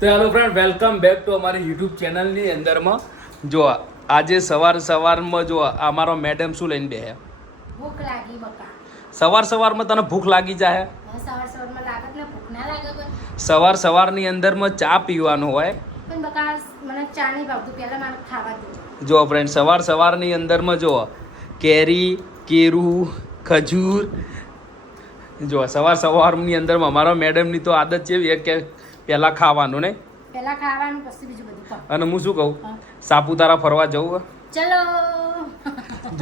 તો hello friend, welcome back to અમારી YouTube ચેનલની અંદરમાં. જો આજે સવારમાં જો અમારો મેડમ શું લઈને બેહે? ભૂખ લાગી બકા. સવારમાં તને ભૂખ લાગી જાય? સવારમાં લાગત ને ભૂખ ના લાગે કોઈ? સવારની અંદરમાં ચા પીવાનું હોય. પણ બકા મને ચા નહીં ભાવતું, પહેલા મારે ખાવા દો. જો ફ્રેન્ડ, સવારની અંદરમાં જો કેરી, કેરું, ખજૂર. જો સવારની અંદરમાં અમારા મેડમની તો આદત છે એ કે પહેલાં ખાવાનું ને પહેલા ખાવાનું પછી બીજું બધું ખાવ. અને હું શું કહું, સાપુતારા ફરવા જવું? ચલો.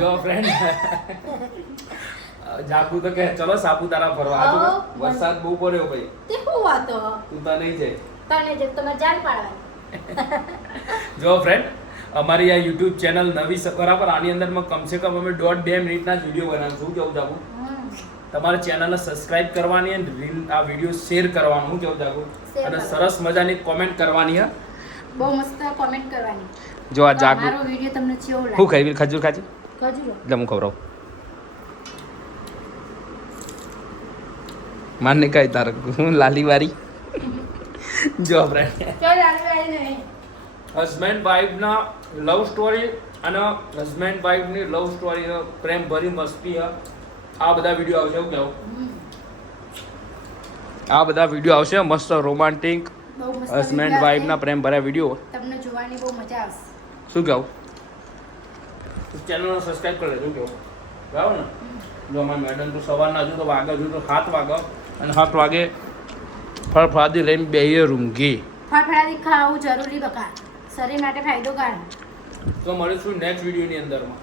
જો ફ્રેન્ડ, જાગુ તો કે ચલો સાપુતારા ફરવા. આ તો વરસાદ બહુ પડ્યો ભાઈ. તે શું વાતો? તું તો નહીં જાય. તને જે તમારે જાન પાડવાની. જો ફ્રેન્ડ, અમારી આ યુટ્યુબ ચેનલ નવી છે બરાબર. આની અંદરમાં કમસે કમ અમે 1.5-2 મિનિટના જ વિડીયો બનાવીશું. શું કેવું જાગુ? તમારે ચેનલને સબસ્ક્રાઇબ કરવાની અને આ વિડીયો શેર કરવાનું. હું કેવું જાગુ? અને સરસ મજાની કોમેન્ટ કરવાની. હા, બહુ મસ્ત કોમેન્ટ કરવાની. જો આ જાગુ મારો વિડીયો તમને કેવો લાગે? હું ખાઈ ખજૂર ખાજી ખજૂર એટલે હું ખવડાવું. માને કઈ તાર હું લાલી વારી. જો ફ્રેન્ડ, ચાલ આવી નહીં. હસબન્ડ વાઈફના લવ સ્ટોરી અને હસબન્ડ વાઈફની લવ સ્ટોરી, પ્રેમ ભરી મસ્તી. આ બધા વિડીયો આવશે. એવું કેવું? આ બધા વિડીયો આવશે મસ્ત રોમાન્ટિક બહુ મસ્ત હસબન્ડ વાઈફના પ્રેમ ભર્યા વિડીયો. તમને જોવાની બહુ મજા આવશે. શું કહું? ચેનલને સબસ્ક્રાઇબ કરી લેજો. કેવું બરાબર ને? જો અમારા મેડમ તો સવારના હજુ તો વાગે, હજુ તો 7 વાગે અને 7 વાગે ફળફળાદી લઈને બેહીએ રૂંઘી. ફળફળાદી ખાવું જરૂરી બકા, શરીર માટે ફાયદોકારક. તો મળીશું નેક્સ્ટ વિડીયોની અંદરમાં.